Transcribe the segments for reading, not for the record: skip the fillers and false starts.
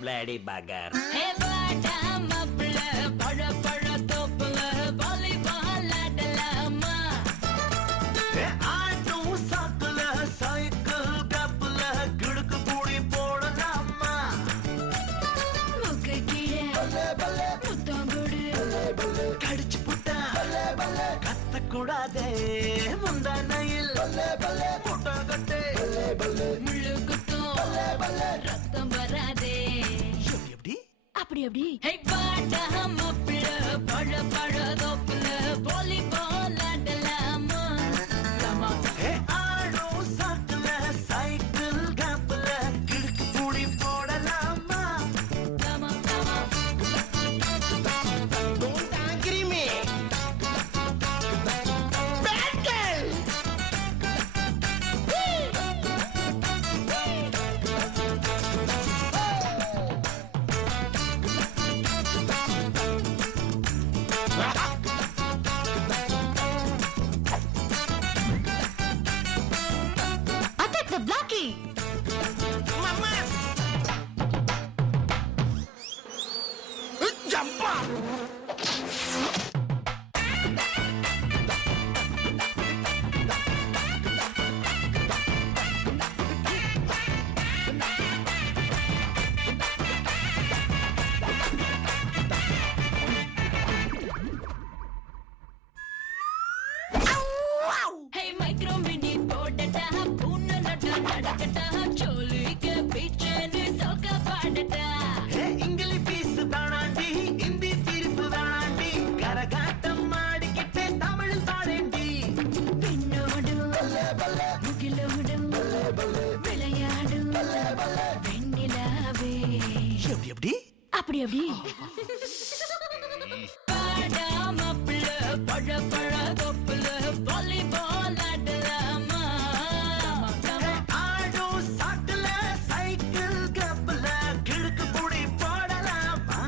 Bloody பகர் கூடாதே முந்தானையில் புட்டகட்டே முள்ளு குத்தும் ரத்தம் வராதே எப்படி அப்படி அப்படி ஹே பாடா மாப்பிள பழ பழ தோப்புல வாலிபால் ஆடலாமா ஹே ஆடோ சாக்குல சைக்கிள் கேப்ல கிடுக்கு பூடி போடலாமா Don't agree me. Attack the blocky! Mama. Jump up. Hey micro mini போடடா பூன நட நடக்கடா சோலிக்கு பீச்சேன்னு சொல்க பாடடா ஹே இங்கிலீஷ் பீஸ் தானாண்டி இந்தி தீர்ப்பு தானாண்டி கரகாட்டம் ஆடிக்கிட்டே தமிழ் பாடேண்டி பின்னோடு முகிலோடு விளையாடு வெண்ணிலாவே எப்படி அப்படி அப்படி பாடா மாப்பிள பழ பழ தோப்புல வாலிபால் ஆடலாமா ஆடோ சாக்குல சைக்கிள் கேப்ல கிடுக்கு பூடி போடலாமா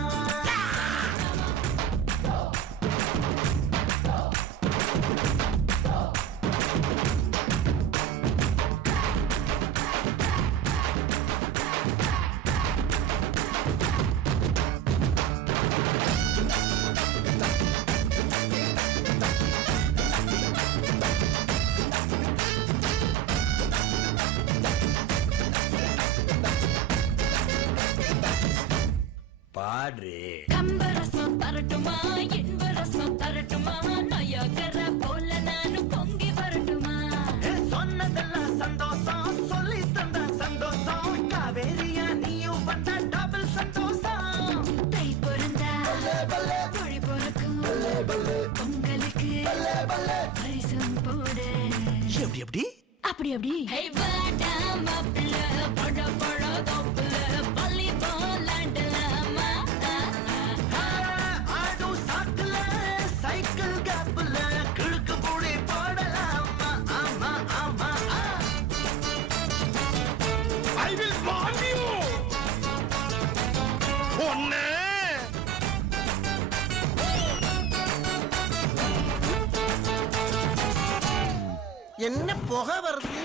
பாடு. கம்பரசம் தரட்டுமா என்பரசம் தரட்டுமா நயகர போல நானும் பொங்கி வரட்டுமா சொன்னதெல்லாம் சந்தோஷம் சொல்லி தந்த சந்தோஷம் காவேரியா நீயும் வந்த டபுள் சந்தோஷம் தை பொருந்தா மொழி பொறுக்கும் பொங்கலுக்கு பரிசம் போடு எப்படி அப்படி அப்படி ஹே வாடா மாப்பிள பழ பழ தோப்புல வாலிபால் ஆடலாமா ஆடோ சாக்குல சைக்கிள் கேப்ல கிடுக்கு பூடி போடலாமா ஆமா ஆமா I will bomb you. ஒண்ணு. என்ன புகை வருது?